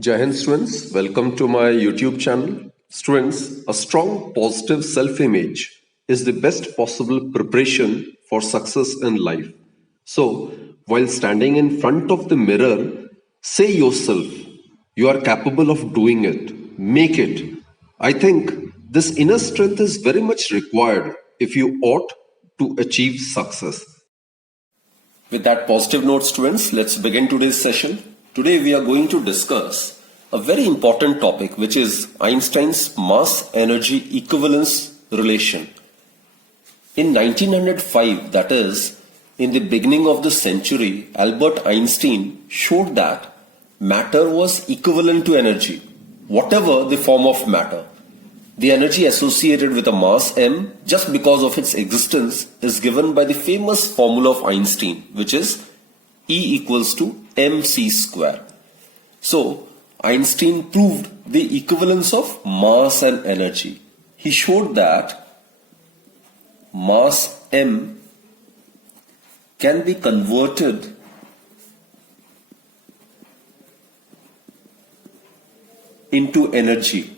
Jai Hind students, welcome to my YouTube channel. Students, a strong positive self-image is the best possible preparation for success in life. So, while standing in front of the mirror, say yourself, you are capable of doing it, make it. I think this inner strength is very much required if you ought to achieve success. With that positive note, students, let's begin today's session. Today we are going to discuss a very important topic, which is Einstein's mass-energy equivalence relation. In 1905, that is, in the beginning of the century, Albert Einstein showed that matter was equivalent to energy, whatever the form of matter. The energy associated with a mass m, just because of its existence, is given by the famous formula of Einstein, which is E equals to mc square. So, Einstein proved the equivalence of mass and energy. He showed that mass m can be converted into energy,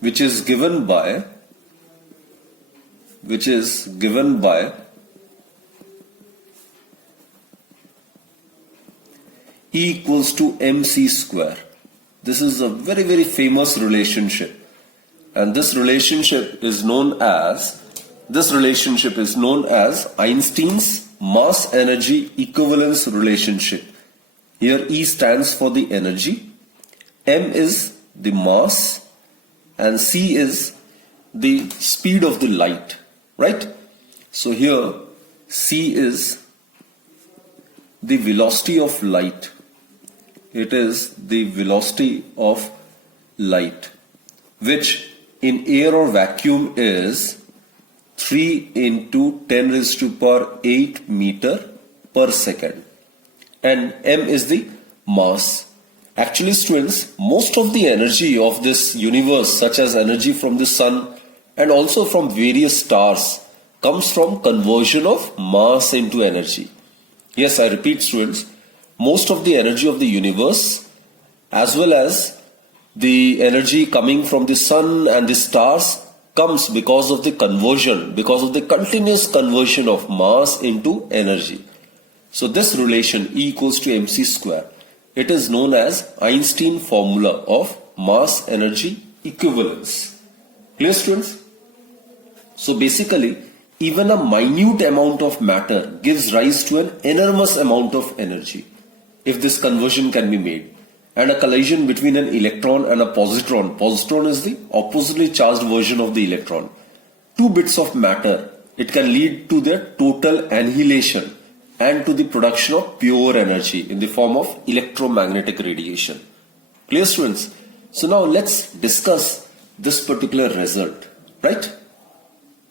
which is given by E equals to mc square. This is a very famous relationship, and this relationship is known as Einstein's mass energy equivalence relationship. Here E stands for the energy, m is the mass, and c is the speed of the light, right? So here c is the velocity of light. It is the velocity of light, which in air or vacuum is 3 into 10 raised to power 8 meter per second. And m is the mass. Actually, students, most of the energy of this universe, such as energy from the sun and also from various stars, comes from conversion of mass into energy. Yes, I repeat, students, most of the energy of the universe, as well as the energy coming from the sun and the stars, comes because of the conversion, because of the continuous conversion of mass into energy. So this relation E equals to mc square, it is known as Einstein formula of mass energy equivalence. Clear, students? So basically, even a minute amount of matter gives rise to an enormous amount of energy if this conversion can be made. And a collision between an electron and a positron is the oppositely charged version of the electron. Two bits of matter, it can lead to their total annihilation and to the production of pure energy in the form of electromagnetic radiation. Clear, students? So now let's discuss this particular result, right?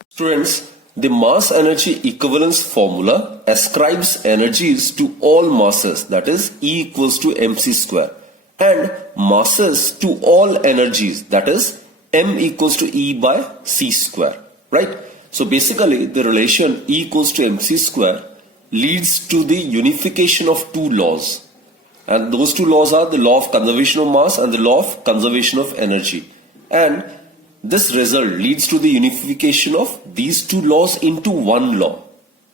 Students, the mass energy equivalence formula ascribes energies to all masses, that is E equals to mc square, and masses to all energies, that is m equals to E by c square, right? So basically the relation E equals to mc square leads to the unification of two laws, and those two laws are the law of conservation of mass and the law of conservation of energy. And this result leads to the unification of these two laws into one law,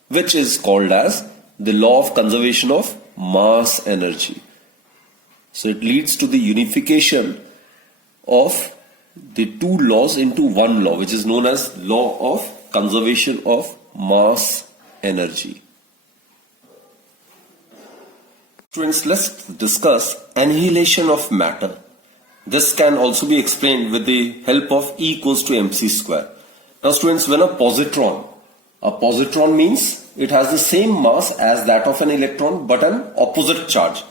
which is called as the law of conservation of mass energy. So it leads to the unification of the two laws into one law, which is known as law of conservation of mass energy. Students, let's discuss annihilation of matter. This can also be explained with the help of E equals to mc square. Now students, when a positron means it has the same mass as that of an electron but an opposite charge.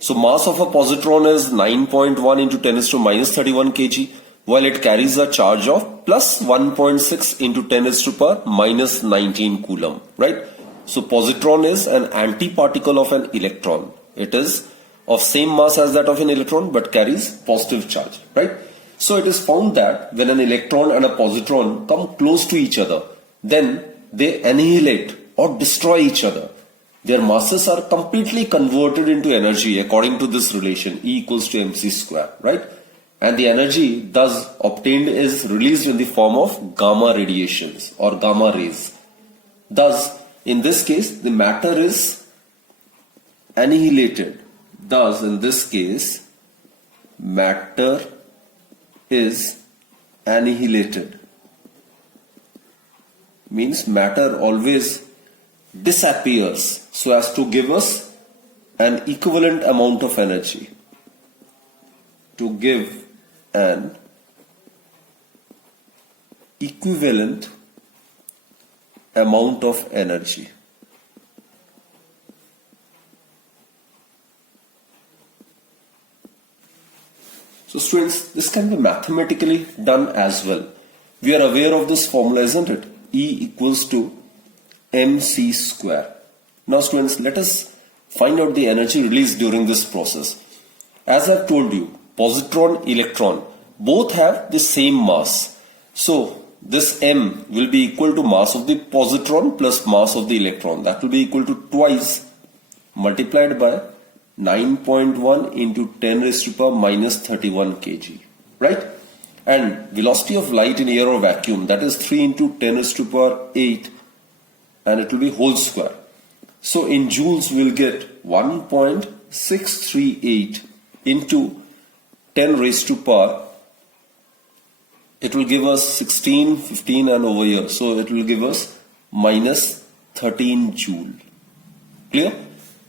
So mass of a positron is 9.1 into 10 raised to minus 31 kg, while it carries a charge of plus 1.6 into 10 raised to power minus 19 coulomb, right? So positron is an antiparticle of an electron. It is of same mass as that of an electron but carries positive charge, right? So it is found that when an electron and a positron come close to each other, then they annihilate or destroy each other. their masses are completely converted into energy according to this relation, E equals to mc square, right? And the energy thus obtained is released in the form of gamma radiations or gamma rays. Thus, in this case, the matter is annihilated. Thus, in this case, matter is annihilated. Means matter always disappears so as to give us an equivalent amount of energy. To give an equivalent amount of energy. So students, this can be mathematically done as well. We are aware of this formula, isn't it? E equals to mc square. Now students, let us find out the energy released during this process. As I've told you, positron, electron both have the same mass. So this m will be equal to mass of the positron plus mass of the electron. That will be equal to twice multiplied by 9.1 into 10 raised to power minus 31 kg. Right? And velocity of light in air or vacuum, that is 3 into 10 raised to power 8, and it will be whole square. So in joules we will get 1.638 into 10 raised to power. It will give us 16, 15 and over here. So it will give us minus 13 joule. Clear?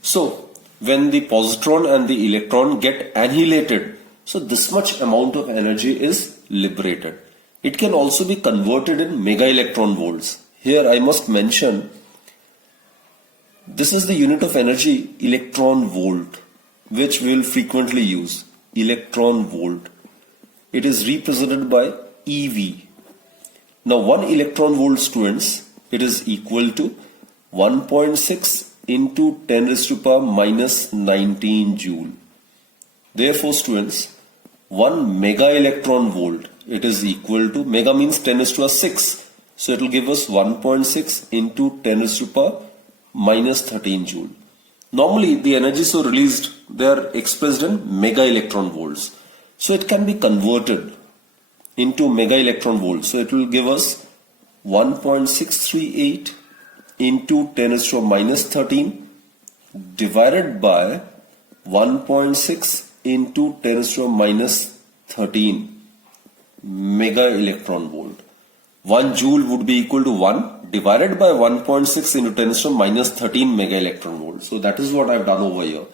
So when the positron and the electron get annihilated, so this much amount of energy is liberated. It can also be converted in mega electron volts. Here I must mention, this is the unit of energy, electron volt, which we will frequently use. Electron volt. It is represented by EV. Now 1 electron volt, students, it is equal to 1.6 into 10 raised to power minus 19 joule. Therefore students, 1 mega electron volt, it is equal to, mega means 10 raised to power 6. So it will give us 1.6 into 10 raised to power minus 13 joule. Normally the energy so released, they are expressed in mega electron volts. So it can be converted into mega electron volts. So it will give us 1.638 into 10 raised to power minus 13 divided by 1.6 into 10 raised to power minus 13 mega electron volt. 1 joule would be equal to 1 divided by 1.6 into 10 raised to minus 13 mega electron volt. So that is what I have done over here.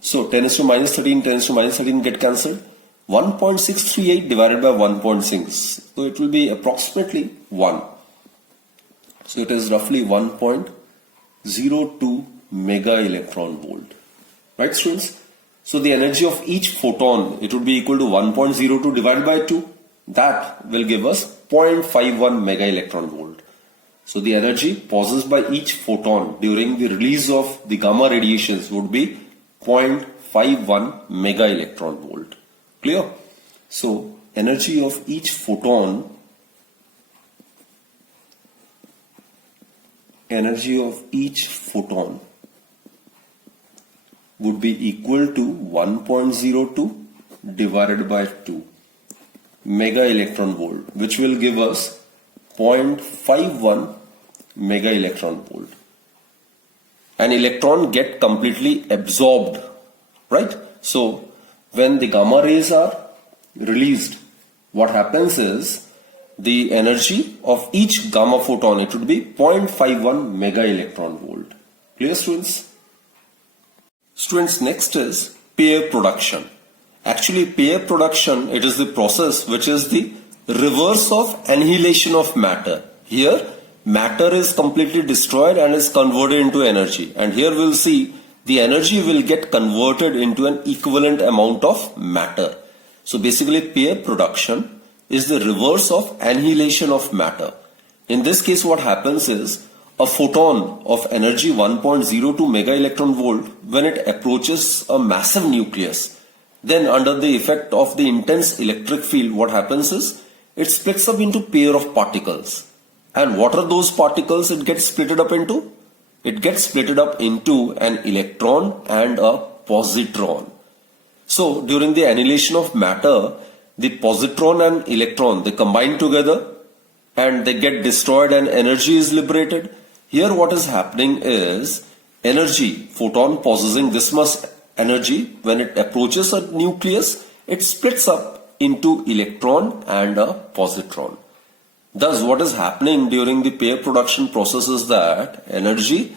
So 10 raised to minus 13, 10 raised to minus 13 get cancelled. 1.638 divided by 1.6. So it will be approximately 1. So it is roughly 1.02 mega electron volt. Right students? So the energy of each photon, it would be equal to 1.02 divided by 2. That will give us 0.51 mega electron volt. So the energy possessed by each photon during the release of the gamma radiations would be 0.51 mega electron volt. Clear? So energy of each photon would be equal to 1.02 divided by 2 mega electron volt, which will give us 0.51 mega electron volt. An electron get completely absorbed, right? So when the gamma rays are released, what happens is the energy of each gamma photon, it would be 0.51 mega electron volt. Clear students? Students, next is pair production. Actually, pair production, it is the process which is the reverse of annihilation of matter. Here, matter is completely destroyed and is converted into energy. And here we'll see the energy will get converted into an equivalent amount of matter. So basically, pair production is the reverse of annihilation of matter. In this case, what happens is a photon of energy 1.02 mega electron volt, when it approaches a massive nucleus, then under the effect of the intense electric field, what happens is it splits up into pair of particles. And what are those particles? It gets split up into it gets split up into an electron and a positron. So during the annihilation of matter, the positron and electron, they combine together and they get destroyed and energy is liberated. Here what is happening is energy, photon possessing this much energy, when it approaches a nucleus, it splits up into electron and a positron. Thus what is happening during the pair production process is that energy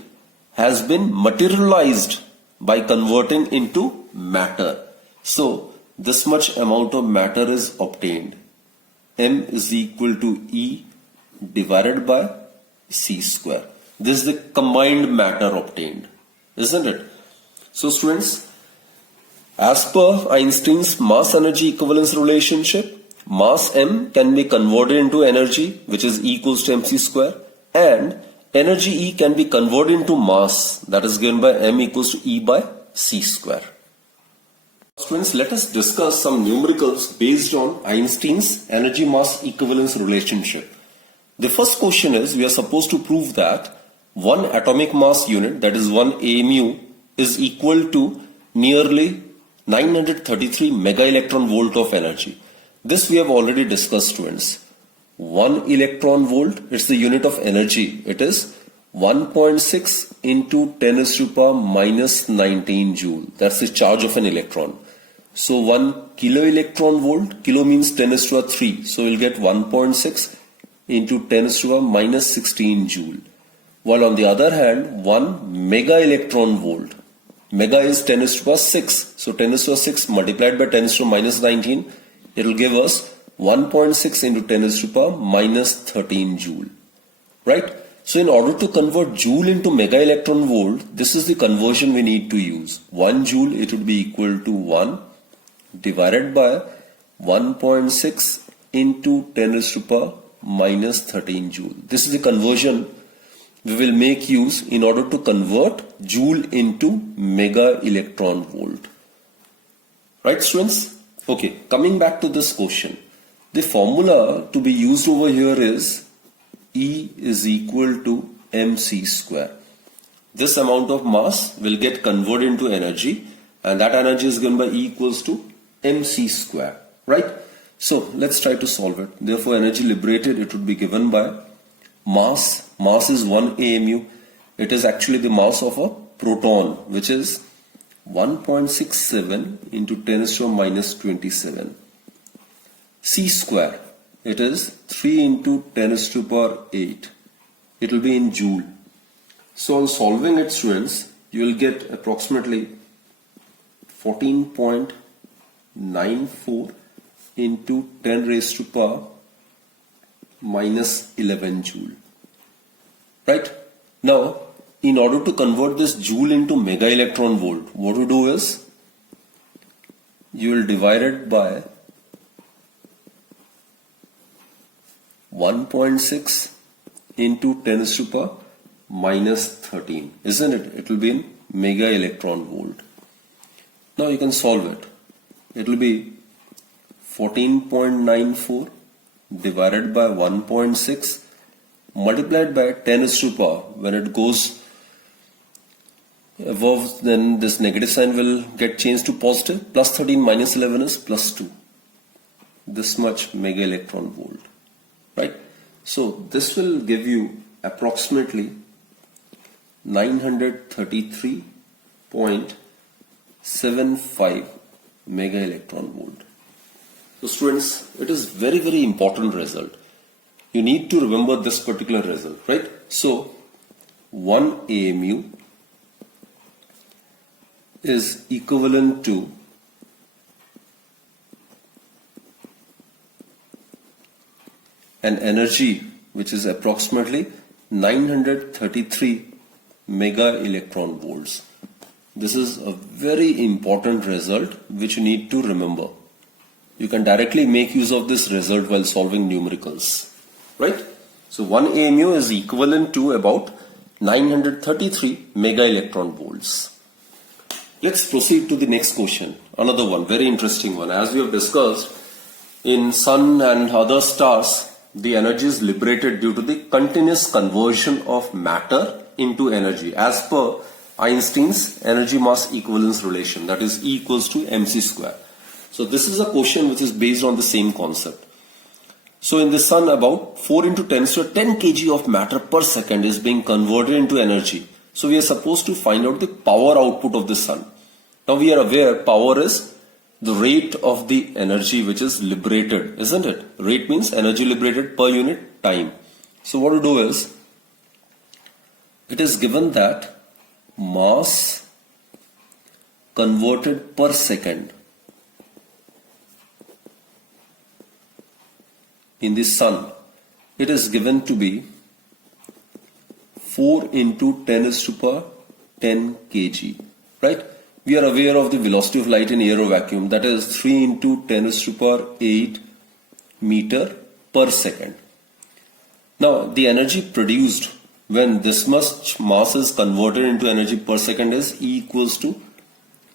has been materialized by converting into matter. So this much amount of matter is obtained. M is equal to E divided by C square. This is the combined matter obtained, isn't it? So students, as per Einstein's mass energy equivalence relationship, mass M can be converted into energy, which is E equals to mc square, and energy E can be converted into mass, that is given by M equals to E by C square. Students, let us discuss some numericals based on Einstein's energy mass equivalence relationship. The first question is, we are supposed to prove that one atomic mass unit, that is 1 AMU, is equal to nearly 933 mega electron volt of energy. This we have already discussed, students. 1 electron volt, it's the unit of energy. It is 1.6 into 10 raised to the power minus 19 joule. That's the charge of an electron. So 1 kilo electron volt, kilo means 10 raised to the 3. So we'll get 1.6 into 10 raised to the minus 16 joule. While on the other hand, 1 mega electron volt, mega is 10 raised to the 6. So 10 raised to the 6 multiplied by 10 raised to the minus 19, it will give us 1.6 into 10 raised to the power minus 13 joule. Right? So in order to convert joule into mega electron volt, this is the conversion we need to use. 1 joule, it would be equal to 1 divided by 1.6 into 10 raised to the power minus 13 joule. This is the conversion we will make use in order to convert joule into mega electron volt. Right, students? Okay, coming back to this question. The formula to be used over here is E is equal to mc square. This amount of mass will get converted into energy, and that energy is given by E equals to mc square. Right? So let's try to solve it. Therefore, energy liberated, it would be given by mass. Mass is 1 AMU. It is actually the mass of a proton, which is 1.67 into 10 raised to the minus 27. C square, it is 3 into 10 raised to the power 8. It will be in joule. So on solving it, students, you will get approximately 14.94 into 10 raised to the power minus 11 joule. Right? Now, in order to convert this joule into mega electron volt, what you do is, you will divide it by 1.6 into 10 raised to the power minus 13, isn't it? It will be in mega electron volt. Now you can solve it. It will be 14.94 divided by 1.6 multiplied by 10 raised to the power. When it goes above, then this negative sign will get changed to positive. Plus 13 minus 11 is plus 2. This much mega electron volt. Right? So this will give you approximately 933.75 mega electron volt. So students, it is very, very important result. You need to remember this particular result, right? So 1 AMU is equivalent to an energy which is approximately 933 mega electron volts. This is a very important result which you need to remember. You can directly make use of this result while solving numericals. Right? So 1 AMU is equivalent to about 933 mega electron volts. Let's proceed to the next question. Another one, very interesting one. As we have discussed, in sun and other stars, the energy is liberated due to the continuous conversion of matter into energy as per Einstein's energy mass equivalence relation, that is E equals to mc square. So this is a question which is based on the same concept. So in the sun, about 4 into 10 to 10 kg of matter per second is being converted into energy. So we are supposed to find out the power output of the sun. Now we are aware power is the rate of the energy which is liberated, isn't it? Rate means energy liberated per unit time. So what we do is, it is given that mass converted per second in the sun, it is given to be 4 into 10 is to power 10 kg, right? We are aware of the velocity of light in air or vacuum, that is 3 into 10 is to power 8 meter per second. Now the energy produced when this much mass is converted into energy per second is E equals to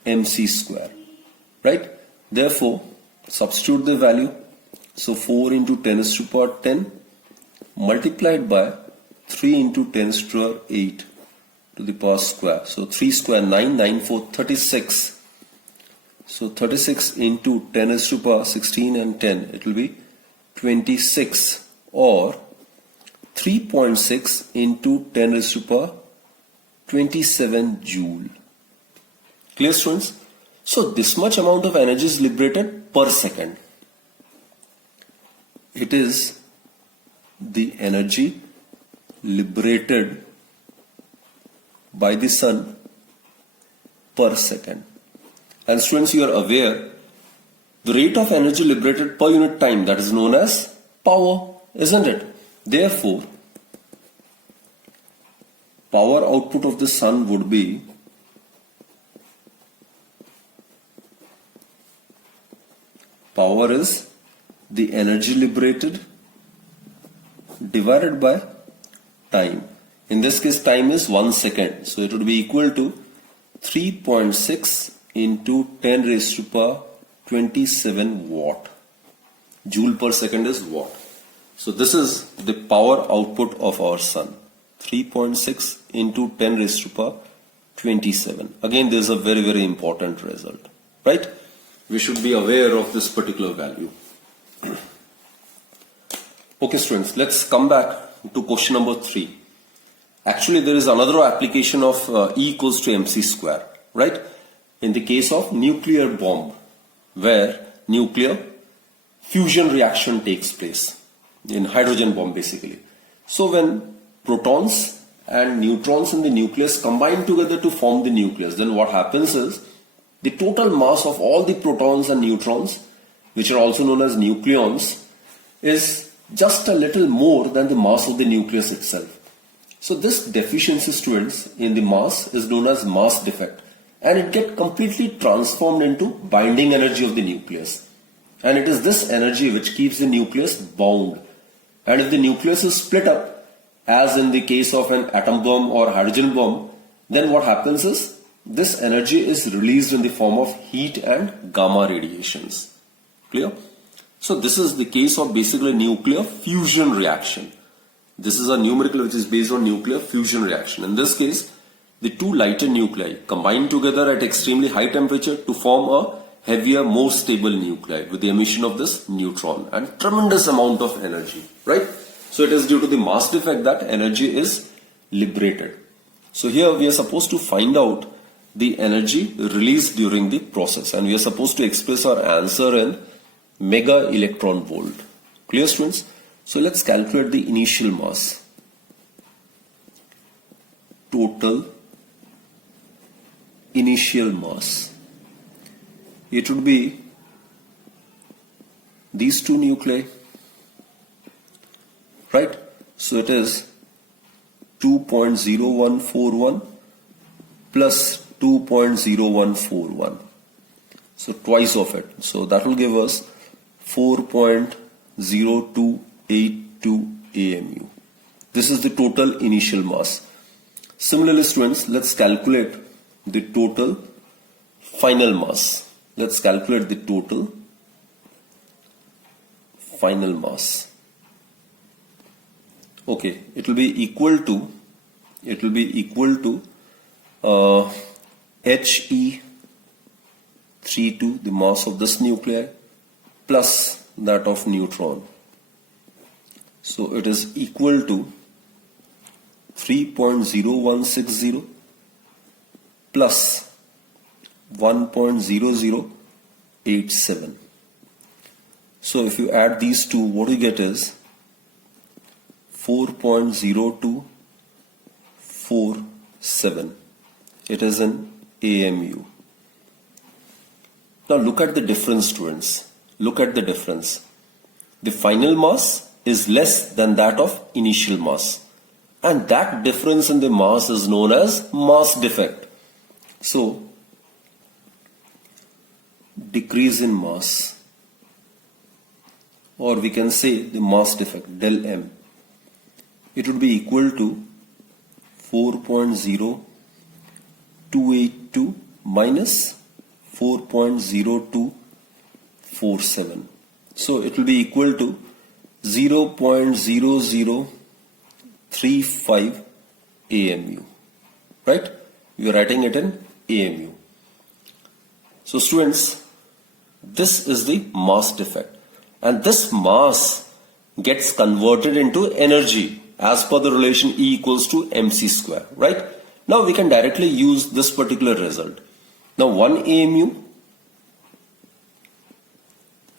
mc square, right? Therefore substitute the value. So 4 into 10 is to power 10 multiplied by 3 into 10 is to power 8 to the power square. So 3 square 9, 9 4 36. So 36 into 10 is to power 16 and 10, it will be 26, or 3.6 into 10 is to power 27 joule. Clear, students? So this much amount of energy is liberated per second. It is the energy liberated by the sun per second. And students, you are aware the rate of energy liberated per unit time, that is known as power, isn't it? Therefore, power output of the sun would be power is the energy liberated divided by time. In this case, time is 1 second. So it would be equal to 3.6 into 10 raised to power 27 watt. Joule per second is watt. So this is the power output of our sun. 3.6 into 10 raised to power 27. Again, this is a very, very important result, right? We should be aware of this particular value. Okay, students, let's come back to question number 3. Actually, there is another application of E equals to mc square, right? In the case of nuclear bomb, where nuclear fusion reaction takes place, in hydrogen bomb basically. So when protons and neutrons in the nucleus combine together to form the nucleus, then what happens is the total mass of all the protons and neutrons, which are also known as nucleons, is just a little more than the mass of the nucleus itself. So this deficiency, students, in the mass is known as mass defect, and it gets completely transformed into binding energy of the nucleus. And it is this energy which keeps the nucleus bound. And if the nucleus is split up, as in the case of an atom bomb or hydrogen bomb, then what happens is this energy is released in the form of heat and gamma radiations. Clear? So this is the case of basically nuclear fusion reaction. This is a numerical which is based on nuclear fusion reaction. In this case, the two lighter nuclei combine together at extremely high temperature to form a heavier, more stable nuclei with the emission of this neutron and tremendous amount of energy, right? So it is due to the mass defect that energy is liberated. So here we are supposed to find out the energy released during the process, and we are supposed to express our answer in mega electron volt. Clear, students? So let's calculate the initial mass. Total initial mass. It would be these two nuclei, right? So it is 2.0141 plus 2.0141. So twice of it. So that will give us 4.0282 AMU. This is the total initial mass. Similarly, students, let's calculate the total final mass. Let's calculate the total final mass. Okay, it will be equal to it will be equal to He32, the mass of this nuclei, plus that of neutron. So it is equal to 3.0160 plus 1.0087. So if you add these two, what you get is 4.0247. It is an AMU. Now look at the difference, students. Look at the difference. The final mass is less than that of initial mass. And that difference in the mass is known as mass defect. So, decrease in mass, or we can say the mass defect, del M, it would be equal to 4.0282 minus 4.0247. So it will be equal to 0.0035 AMU. Right? We are writing it in AMU. So students, this is the mass defect. And this mass gets converted into energy as per the relation E equals to mc square. Right? Now we can directly use this particular result. Now 1 AMU,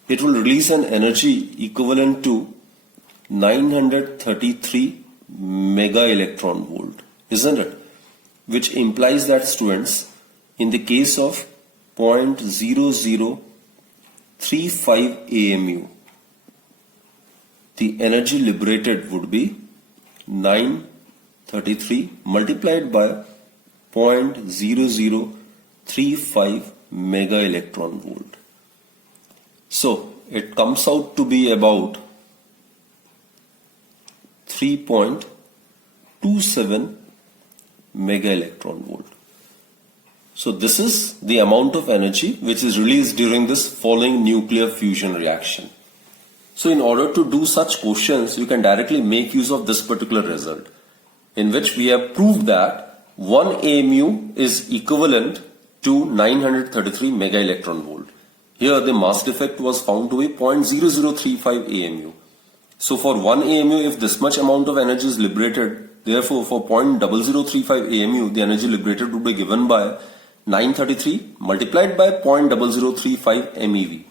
it will release an energy equivalent to 933 mega electron volt, isn't it? Which implies that, students, in the case of 0.0035 AMU, the energy liberated would be 933 multiplied by 0.0035 mega electron volt. So it comes out to be about 3.27 mega electron volt. So this is the amount of energy which is released during this following nuclear fusion reaction. So in order to do such questions, you can directly make use of this particular result, in which we have proved that 1 AMU is equivalent to 933 mega electron volt. Here the mass defect was found to be 0.0035 AMU. So for 1 AMU, if this much amount of energy is liberated, therefore for 0.0035 AMU, the energy liberated would be given by 933 multiplied by 0.0035 MeV,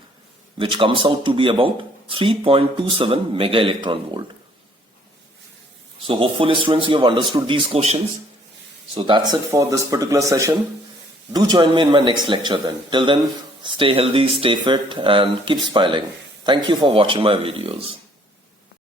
which comes out to be about 3.27 mega electron volt. So hopefully, students, you have understood these questions. So that's it for this particular session. Do join me in my next lecture then. Till then, stay healthy, stay fit, and keep smiling. Thank you for watching my videos.